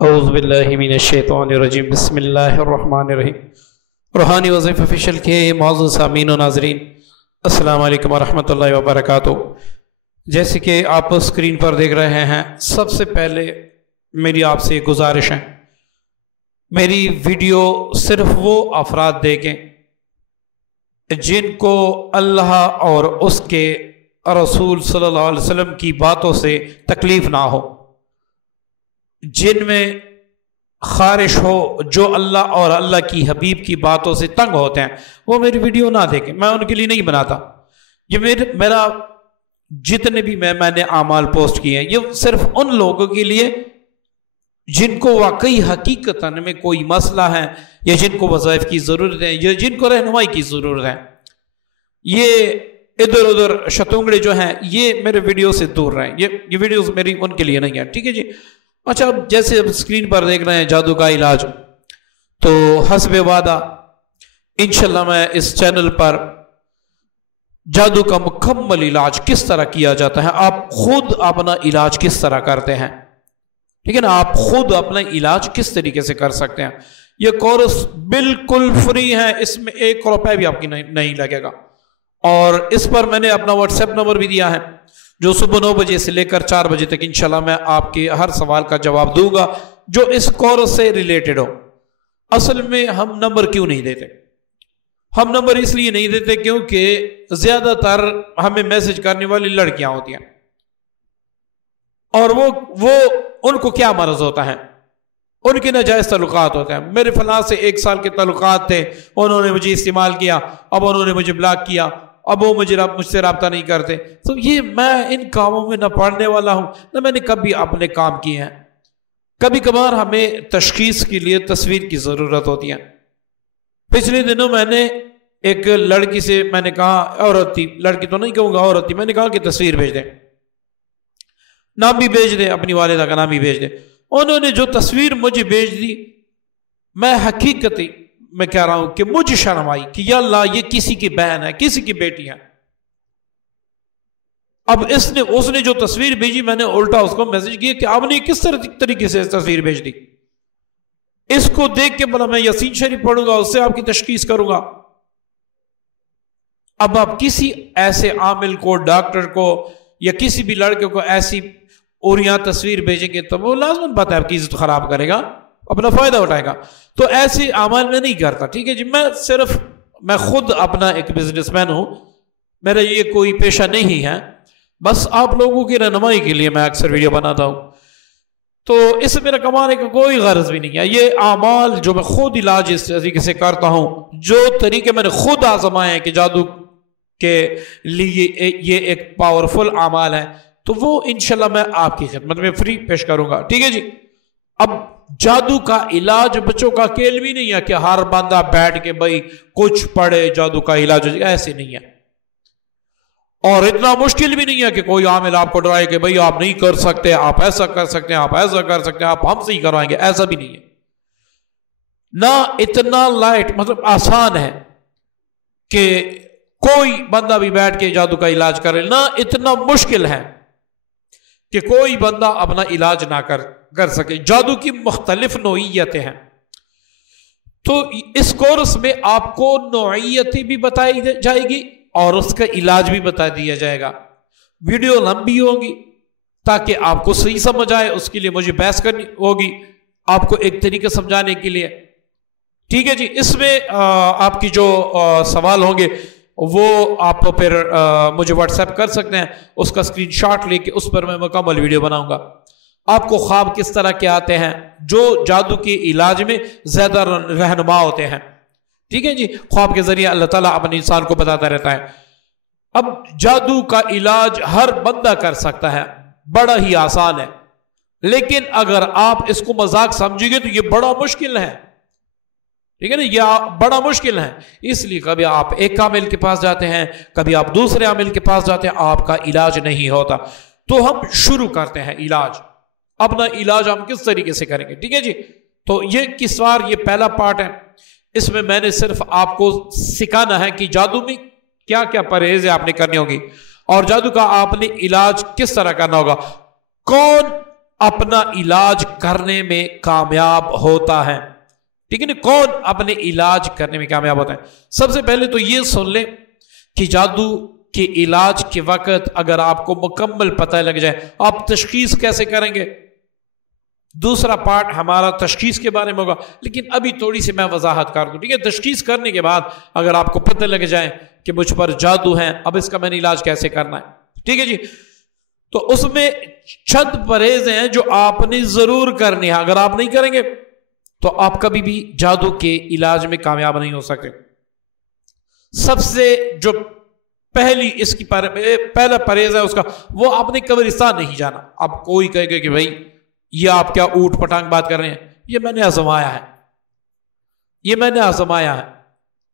اعوذ باللہ من الشیطان الرجیم بسم اللہ الرحمن الرحیم۔ روحانی وظیفہ آفیشیل کے معزز سامعین و ناظرین، السلام علیکم ورحمۃ اللہ وبرکاتہ۔ جیسے کہ آپ اسکرین پر دیکھ رہے ہیں، سب سے پہلے میری آپ سے گزارش ہے، میری ویڈیو صرف وہ افراد دیکھیں جن کو اللہ اور اس کے رسول صلی اللہ علیہ وسلم کی باتوں سے تکلیف نہ ہو، جن میں خارش ہو، جو اللہ اور اللہ کی حبیب کی باتوں سے تنگ ہوتے ہیں، وہ میری ویڈیو نہ دیکھیں۔ میں ان کے لیے نہیں بناتا، یہ میرا جتنے بھی میں نے اعمال پوسٹ کیے ہیں، یہ صرف ان لوگوں کے لیے جن کو واقعی حقیقتاً میں کوئی مسئلہ ہے، یا جن کو وظائف کی ضرورت ہے، یا جن کو رہنمائی کی ضرورت ہے۔ یہ ادھر ادھر شتونگڑے جو ہیں، یہ میرے ویڈیو سے دور رہیں، یہ ویڈیوز میری ان کے لیے نہیں ہے، ٹھیک ہے جی۔ اچھا، اب جیسے اب اسکرین پر دیکھ رہے ہیں جادو کا علاج، تو حسب وعدہ انشاءاللہ میں اس چینل پر جادو کا مکمل علاج کس طرح کیا جاتا ہے، آپ خود اپنا علاج کس طرح کرتے ہیں، ٹھیک ہے نا، آپ خود اپنا علاج کس طریقے سے کر سکتے ہیں۔ یہ کورس بالکل فری ہے، اس میں 1 روپے بھی آپ کی نہیں لگے گا، اور اس پر میں نے اپنا واٹس ایپ نمبر بھی دیا ہے، جو صبح 9 بجے سے لے کر 4 بجے تک انشاءاللہ میں آپ کے ہر سوال کا جواب دوں گا جو اس کورس سے ریلیٹڈ ہو۔ اصل میں ہم نمبر کیوں نہیں دیتے؟ ہم نمبر اس لیے نہیں دیتے کیونکہ زیادہ تر ہمیں میسج کرنے والی لڑکیاں ہوتی ہیں، اور وہ ان کو کیا مرض ہوتا ہے، ان کے ناجائز تعلقات ہوتے ہیں۔ میرے فلاں سے 1 سال کے تعلقات تھے، انہوں نے مجھے استعمال کیا، اب انہوں نے مجھے بلاک کیا، اب وہ مجھ سے رابطہ نہیں کرتے۔ تو یہ میں ان کاموں میں نہ پڑھنے والا ہوں، نہ میں نے کبھی اپنے کام کیے ہیں۔ کبھی کبھار ہمیں تشخیص کے لیے تصویر کی ضرورت ہوتی ہے۔ پچھلے دنوں میں نے ایک لڑکی سے میں نے کہا، عورت تھی، لڑکی تو نہیں کہوں گا، عورت تھی، میں نے کہا کہ تصویر بھیج دیں، نام بھی بھیج دیں، اپنی والدہ کا نام بھی بھیج دیں۔ انہوں نے جو تصویر مجھے بھیج دی، میں حقیقتی میں کہہ رہا ہوں کہ مجھے شرم آئی کہ یا اللہ، یہ کسی کی بہن ہے، کسی کی بیٹی ہے۔ اب اس نے جو تصویر بھیجی، میں نے الٹا اس کو میسج کیا کہ آپ نے کس طریقے سے تصویر بھیج دی، اس کو دیکھ کے بلا میں یاسین شریف پڑھوں گا، اس سے آپ کی تشخیص کروں گا۔ اب آپ کسی ایسے عامل کو، ڈاکٹر کو، یا کسی بھی لڑکے کو ایسی اوریاں تصویر بھیجیں گے تو وہ لازماً بات ہے آپ کی عزت خراب کرے گا، اپنا فائدہ اٹھائے گا۔ تو ایسے اعمال میں نہیں کرتا، ٹھیک ہے جی۔ میں خود اپنا ایک بزنس مین ہوں، میرا یہ کوئی پیشہ نہیں ہے، بس آپ لوگوں کی رہنمائی کے لیے میں اکثر ویڈیو بناتا ہوں، تو اس سے میرا کمانے کا کوئی غرض بھی نہیں ہے۔ یہ اعمال جو میں خود علاج اس طریقے سے کرتا ہوں، جو طریقے میں نے خود آزمائے ہیں کہ جادو کے لیے یہ ایک پاورفل اعمال ہے، تو وہ انشاءاللہ میں آپ کی خدمت میں فری پیش کروں گا، ٹھیک ہے جی۔ اب جادو کا علاج بچوں کا کھیل بھی نہیں ہے کہ ہر بندہ بیٹھ کے بھائی کچھ پڑھے جادو کا علاج ہو جائے، ایسے نہیں ہے۔ اور اتنا مشکل بھی نہیں ہے کہ کوئی عامل آپ کو ڈرائے کہ بھائی آپ نہیں کر سکتے، آپ ایسا کر سکتے ہیں، آپ ایسا کر سکتے ہیں، آپ ہم سے ہی کروائیں گے، ایسا بھی نہیں ہے۔ نہ اتنا لائٹ، مطلب آسان ہے کہ کوئی بندہ بھی بیٹھ کے جادو کا علاج کرے، نہ اتنا مشکل ہے کہ کوئی بندہ اپنا علاج نہ کر سکے۔ جادو کی مختلف نوعیتیں ہیں، تو اس کورس میں آپ کو نوعیتیں بھی بتائی جائے گی اور اس کا علاج بھی بتا دیا جائے گا۔ ویڈیو لمبی ہوگی تاکہ آپ کو صحیح سمجھ آئے، اس کے لیے مجھے بحث کرنی ہوگی آپ کو ایک طریقے سمجھانے کے لیے، ٹھیک ہے جی۔ اس میں آپ کی جو سوال ہوں گے وہ آپ پھر مجھے واٹس ایپ کر سکتے ہیں، اس کا اسکرین شاٹ لے کے اس پر میں مکمل ویڈیو بناؤں گا۔ آپ کو خواب کس طرح کے آتے ہیں، جو جادو کے علاج میں زیادہ رہنما ہوتے ہیں، ٹھیک ہے جی۔ خواب کے ذریعے اللہ تعالیٰ اپنے انسان کو بتاتا رہتا ہے۔ اب جادو کا علاج ہر بندہ کر سکتا ہے، بڑا ہی آسان ہے، لیکن اگر آپ اس کو مذاق سمجھیں گے تو یہ بڑا مشکل ہے، ٹھیک ہے نا، یہ بڑا مشکل ہے۔ اس لیے کبھی آپ ایک عامل کے پاس جاتے ہیں، کبھی آپ دوسرے عامل کے پاس جاتے ہیں، آپ کا علاج نہیں ہوتا۔ تو ہم شروع کرتے ہیں علاج، اپنا علاج ہم کس طریقے سے کریں گے، ٹھیک ہے جی۔ تو یہ پہلا پارٹ ہے، اس میں نے صرف آپ کو سکھانا ہے کہ جادو میں کیا کیا پرہیز آپ نے کرنی ہوگی، اور جادو کا آپ نے علاج کس طرح کرنا ہوگا، کون اپنا علاج کرنے میں کامیاب ہوتا ہے؟ ٹھیک ہے نا، کون اپنے علاج کرنے میں کامیاب ہوتا ہے؟ سب سے پہلے تو یہ سن لیں کہ جادو کے علاج کے وقت اگر آپ کو مکمل پتہ لگ جائے، آپ تشخیص کیسے کریں گے؟ دوسرا پارٹ ہمارا تشخیص کے بارے میں ہوگا، لیکن ابھی تھوڑی سی میں وضاحت کر دوں، ٹھیک ہے؟ تشخیص کرنے کے بعد اگر آپ کو پتہ لگ جائے کہ مجھ پر جادو ہے، اب اس کا میں نے علاج کیسے کرنا ہے، ٹھیک ہے جی؟ تو اس میں چند پرہیز ہیں جو آپ نے ضرور کرنی ہے، اگر آپ نہیں کریں گے تو آپ کبھی بھی جادو کے علاج میں کامیاب نہیں ہو سکتے۔ سب سے جو پہلی اس کی پہلا پرہیز ہے اس کا، وہ آپ نے قبرستان نہیں جانا۔ اب کوئی کہے گا کہ بھائی یہ آپ کیا اوٹ پٹانگ بات کر رہے ہیں، یہ میں نے آزمایا ہے، یہ میں نے آزمایا ہے۔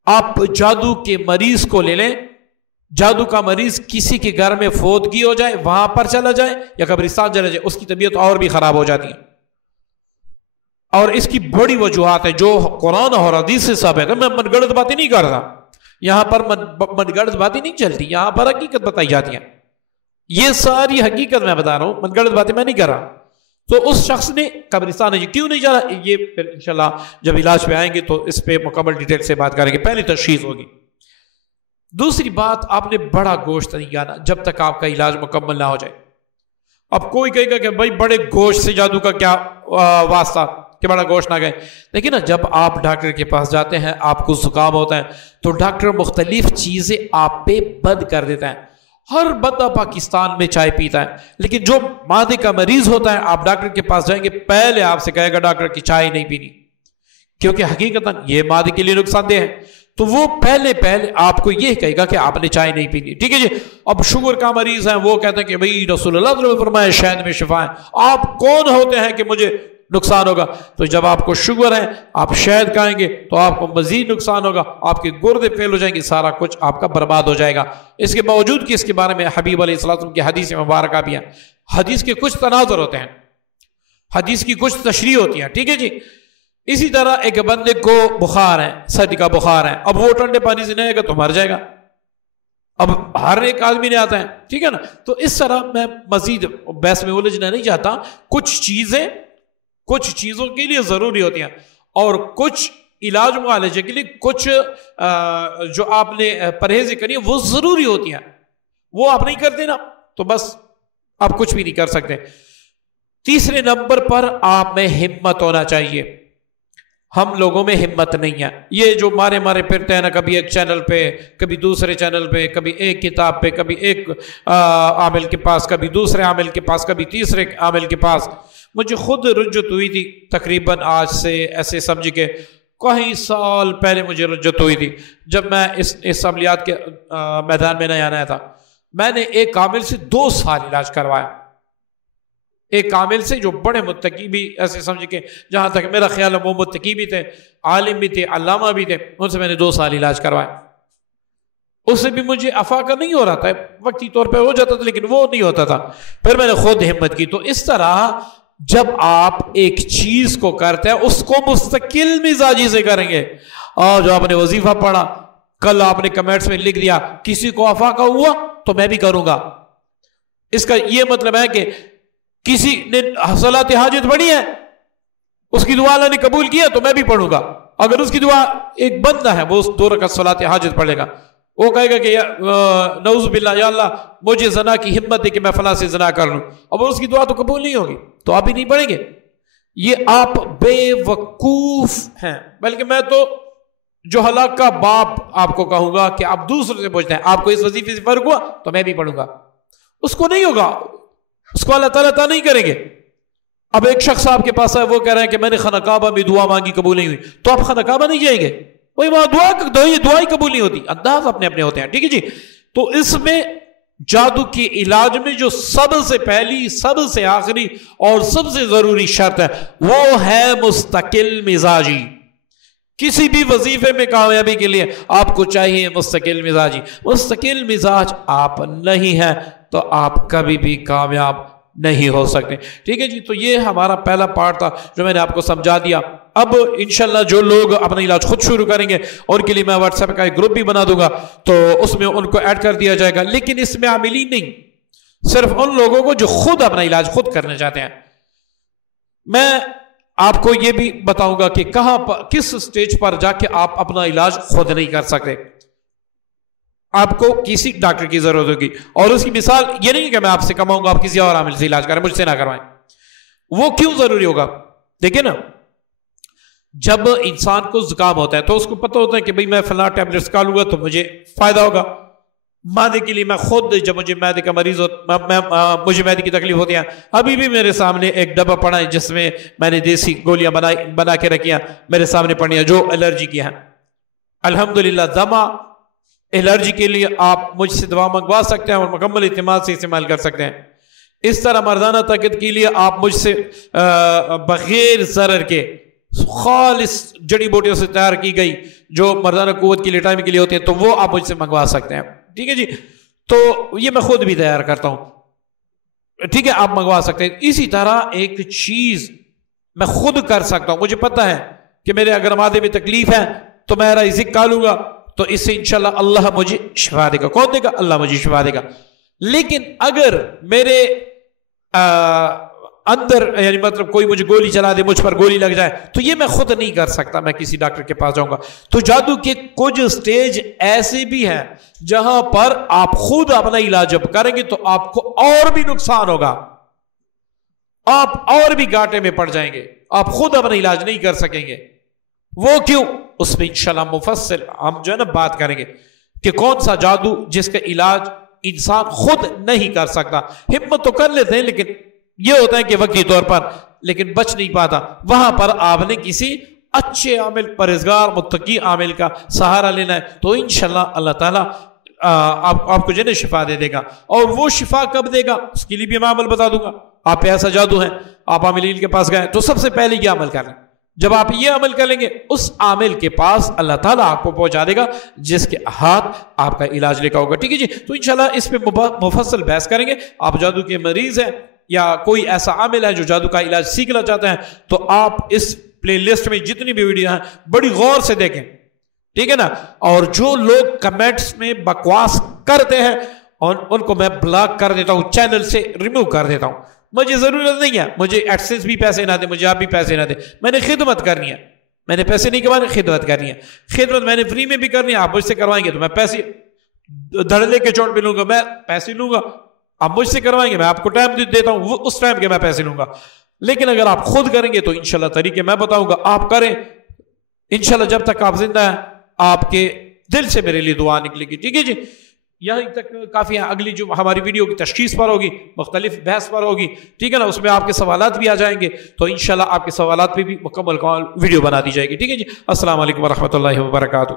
آپ جادو کے مریض کو لے لیں، جادو کا مریض کسی کے گھر میں فوتگی ہو جائے، وہاں پر چلا جائے یا قبرستان چلا جائے، اس کی طبیعت اور بھی خراب ہو جاتی ہے، اور اس کی بڑی وجوہات ہے جو قرآن اور حدیث سے ثابت ہے۔ میں من گڑت باتیں نہیں کر رہا، یہاں پر من گڑت باتیں نہیں چلتی، یہاں پر حقیقت بتائی جاتی ہے، یہ ساری حقیقت میں بتا رہا ہوں، من گڑت باتیں میں نہیں کر رہا۔ تو اس شخص نے قبرستان ہے، کیوں نہیں جانا، یہ پھر انشاءاللہ جب علاج پہ آئیں گے تو اس پہ مکمل ڈیٹیل سے بات کریں گے، پہلی تشخیص ہوگی۔ دوسری بات، آپ نے بڑا گوشت نہیں کھانا جب تک آپ کا علاج مکمل نہ ہو جائے۔ اب کوئی کہے گا کہ بھائی بڑے گوشت سے جادو کا کیا واسطہ کہ بڑا گوشت نہ گئے، لیکن نا جب آپ ڈاکٹر کے پاس جاتے ہیں، آپ کو زکام ہوتا ہے تو ڈاکٹر مختلف چیزیں آپ پہ بند کر دیتا ہے۔ ہر بندہ پاکستان میں چائے پیتا ہے، لیکن جو معدے کا مریض ہوتا ہے آپ ڈاکٹر کے پاس جائیں گے، پہلے آپ سے کہے گا ڈاکٹر کی چائے نہیں پینی، کیونکہ حقیقتاً یہ معدے کے لیے نقصان دہ ہے، تو وہ پہلے آپ کو یہ کہے گا کہ آپ نے چائے نہیں پینی، ٹھیک ہے جی؟ اب شوگر کا مریض ہے، وہ کہتا ہے کہ بھئی رسول اللہ صلی اللہ علیہ وسلم نے فرمایا شہد میں شفا ہے، آپ کون ہوتے ہیں کہ مجھے نقصان ہوگا؟ تو جب آپ کو شوگر ہے، آپ شہد کھائیں گے تو آپ کو مزید نقصان ہوگا، آپ کے گردے فیل ہو جائیں گے، سارا کچھ آپ کا برباد ہو جائے گا۔ اس کے باوجود کہ اس کے بارے میں حبیب علیہ السلام کی حدیث مبارکہ بھی ہیں، حدیث کے کچھ تناظر ہوتے ہیں، حدیث کی کچھ تشریح ہوتی ہیں، ٹھیک ہے جی؟ اسی طرح ایک بندے کو بخار ہے، سردی کا بخار ہے، اب وہ ٹھنڈے پانی سے نہائے گا تو مر جائے گا، اب ہر ایک آدمی نے آتا ہے، ٹھیک ہے نا؟ تو اس طرح میں مزید بحث میں الجھنا نہیں چاہتا، کچھ چیزوں کے لیے ضروری ہوتی ہیں، اور کچھ علاج معالجے کے لیے کچھ جو آپ نے پرہیزیں کرنی ہے وہ ضروری ہوتی ہیں، وہ آپ نہیں کرتے نا تو بس آپ کچھ بھی نہیں کر سکتے۔ تیسرے نمبر پر آپ میں ہمت ہونا چاہیے۔ ہم لوگوں میں ہمت نہیں ہے، یہ جو مارے پھرتے ہیں نا، کبھی ایک چینل پہ، کبھی دوسرے چینل پہ، کبھی ایک کتاب پہ، کبھی ایک عامل کے پاس، کبھی دوسرے عامل کے پاس، کبھی تیسرے عامل کے پاس۔ مجھے خود رجت ہوئی تھی تقریباً آج سے ایسے سمجھ کے کئی سال پہلے مجھے رجت ہوئی تھی، جب میں اس عملیات کے میدان میں نیا تھا۔ میں نے ایک عامل سے 2 سال علاج کروایا، ایک عامل سے جو بڑے متقی بھی، ایسے سمجھ کے جہاں تک میرا خیال ہے وہ متقی بھی تھے، عالم بھی تھے، علامہ بھی تھے، ان سے میں نے 2 سال علاج کروایا۔ اس سے بھی مجھے افاقہ نہیں ہو رہا تھا، وقتی طور پہ ہو جاتا تھا لیکن وہ نہیں ہوتا تھا، پھر میں نے خود ہمت کی۔ تو اس طرح جب آپ ایک چیز کو کرتے ہیں اس کو مستقل مزاجی سے کریں گے، اور جو آپ نے وظیفہ پڑھا، کل آپ نے کمنٹس میں لکھ دیا کسی کو افاقہ ہوا تو میں بھی کروں گا، اس کا یہ مطلب ہے کہ کسی نے صلاۃ حاجت پڑھی ہے، اس کی دعا اللہ نے قبول کیا تو میں بھی پڑھوں گا۔ اگر اس کی دعا، ایک بندہ ہے وہ 2 رکعت صلاۃ حاجت پڑھے گا، وہ کہے گا کہ نعوذ باللہ یا اللہ مجھے زنا کی ہمت ہے کہ میں فلاں سے زنا کر لوں، اب اس کی دعا تو قبول نہیں ہوگی تو آپ بھی نہیں پڑھیں گے۔ یہ آپ بے وقوف ہیں، بلکہ میں تو جو ہلاک کا باپ آپ کو کہوں گا کہ آپ دوسرے سے پوچھتے ہیں آپ کو اس وظیفے سے فرق ہوا تو میں بھی پڑھوں گا، اس کو نہیں ہوگا، اس کو اللہ تعالیٰ نہیں کریں گے۔ اب ایک شخص آپ کے پاس ہے، وہ کہہ رہے ہیں کہ میں نے خانہ کعبہ میں دعا مانگی قبول نہیں ہوئی، تو آپ خانہ کعبہ نہیں جائیں گے، وہی وہاں دعا ہی قبول نہیں ہوتی۔ انداز اپنے ہوتے ہیں، ٹھیک ہے جی؟ تو اس میں جادو کے علاج میں جو سب سے پہلی، سب سے آخری اور سب سے ضروری شرط ہے وہ ہے مستقل مزاجی۔ کسی بھی وظیفے میں کامیابی کے لیے آپ کو چاہیے مستقل مزاجی۔ مستقل مزاج آپ نہیں ہیں تو آپ کبھی بھی کامیاب نہیں ہو سکتے، ٹھیک ہے جی؟ تو یہ ہمارا پہلا پارٹ تھا جو میں نے آپ کو سمجھا دیا۔ اب انشاءاللہ جو لوگ اپنا علاج خود شروع کریں گے ان کے لیے میں واٹس ایپ کا ایک گروپ بھی بنا دوں گا، تو اس میں ان کو ایڈ کر دیا جائے گا، لیکن اس میں عاملین نہیں، صرف ان لوگوں کو جو خود اپنا علاج خود کرنا چاہتے ہیں۔ میں آپ کو یہ بھی بتاؤں گا کہ کہاں پر کس سٹیج پر جا کے آپ اپنا علاج خود نہیں کر سکتے، آپ کو کسی ڈاکٹر کی ضرورت ہوگی. اور اس کی مثال یہ نہیں کہ میں آپ سے کماؤں گا آپ کسی اور عامل سے علاج کریں، مجھ سے نہ کروائیں. وہ کیوں ضروری ہوگا؟ دیکھیں نا، جب انسان کو زکام ہوتا ہے تو اس کو پتہ ہوتا ہے کہ بھئی میں فلاں ٹیبلٹس کھا لوں گا تو مجھے فائدہ ہوگا. معدے کے لیے میں خود جب مجھے معدے کا مریض مجھے معدے کی تکلیف ہوتی ہے، ابھی بھی میرے سامنے ایک ڈبہ پڑا ہے جس میں میں نے دیسی گولیاں بنا کے رکھی ہیں، میرے سامنے پڑی ہیں جو الرجی کی ہیں. الحمدللہ دما الرجی کے لیے آپ مجھ سے دوا منگوا سکتے ہیں اور مکمل اعتماد سے استعمال کر سکتے ہیں. اس طرح مردانہ طاقت کے لیے آپ مجھ سے بغیر ضرر کے خالص جڑی بوٹیوں سے تیار کی گئی جو مردانہ قوت کے لیے ٹائم کے لیے ہوتے ہیں تو وہ آپ مجھ سے منگوا سکتے ہیں. ٹھیک ہے جی، تو یہ میں خود بھی تیار کرتا ہوں. ٹھیک ہے، آپ منگوا سکتے ہیں. اسی طرح ایک چیز میں خود کر سکتا ہوں. مجھے پتہ ہے کہ میرے اگر معدے میں تکلیف ہے تو میں رزق کھا لوں گا تو اس سے انشاءاللہ اللہ مجھے شفا دے گا. کون دے گا؟ اللہ مجھے شفا دے گا. لیکن اگر میرے اندر یعنی مطلب کوئی مجھے گولی چلا دے، مجھ پر گولی لگ جائے، تو یہ میں خود نہیں کر سکتا، میں کسی ڈاکٹر کے پاس جاؤں گا. تو جادو کے کچھ سٹیج ایسے بھی ہیں جہاں پر آپ خود اپنا علاج جب کریں گے تو آپ کو اور بھی نقصان ہوگا، آپ اور بھی گھاٹے میں پڑ جائیں گے، آپ خود اپنا علاج نہیں کر سکیں گے. وہ کیوں؟ اس میں انشاءاللہ مفصل ہم جو ہے نا بات کریں گے کہ کون سا جادو جس کا علاج انسان خود نہیں کر سکتا. ہمت تو کر لیتے ہیں لیکن یہ ہوتا ہے کہ وقتی طور پر لیکن بچ نہیں پاتا. وہاں پر آپ نے کسی اچھے عامل، پرہیزگار متقی عامل کا سہارا لینا ہے تو انشاءاللہ اللہ تعالیٰ آپ کو جنہیں شفا دے دے گا. اور وہ شفا کب دے گا اس کے لیے بھی میں عمل بتا دوں گا. آپ پہ ایسا جادو ہے، آپ عاملین کے پاس گئے تو سب سے پہلے یہ عمل کر لیں. جب آپ یہ عمل کر لیں گے اس عامل کے پاس اللہ تعالیٰ آپ کو پہنچا دے گا جس کے ہاتھ آپ کا علاج لکھا ہوگا. ٹھیک ہے جی، تو انشاءاللہ اس پہ مفصل بحث کریں گے. آپ جادو کے مریض ہیں یا کوئی ایسا عامل ہے جو جادو کا علاج سیکھنا چاہتے ہیں تو آپ اس پلے لسٹ میں جتنی بھی ویڈیو ہیں بڑی غور سے دیکھیں. ٹھیک ہے نا. اور جو لوگ کمنٹس میں بکواس کرتے ہیں ان کو میں بلاک کر دیتا ہوں، چینل سے ریموو کر دیتا ہوں. مجھے ضرورت نہیں ہے، مجھے ایڈسنس بھی پیسے نہ دے، مجھے آپ بھی پیسے نہ دے. میں نے خدمت کرنی ہے، میں نے پیسے نہیں کمانے، خدمت کرنی ہے. خدمت میں نے فری میں بھی کرنی ہے. آپ مجھ سے کروائیں گے تو میں پیسے دھڑلے کے چوٹ پہ لوں گا، میں پیسے لوں گا. آپ مجھ سے کروائیں گے میں آپ کو ٹائم دیتا ہوں، اس ٹائم کے میں پیسے لوں گا. لیکن اگر آپ خود کریں گے تو انشاءاللہ طریقے میں بتاؤں گا، آپ کریں. انشاءاللہ جب تک آپ زندہ ہیں آپ کے دل سے میرے لیے دعا نکلے گی. ٹھیک ہے جی، یہیں تک کافی ہے. اگلی جو ہماری ویڈیو کی تشخیص پر ہوگی، مختلف بحث پر ہوگی. ٹھیک ہے نا، اس میں آپ کے سوالات بھی آ جائیں گے تو انشاءاللہ آپ کے سوالات پہ بھی مکمل ویڈیو بنا دی جائے گی. ٹھیک ہے جی، السلام علیکم ورحمۃ اللہ وبرکاتہ.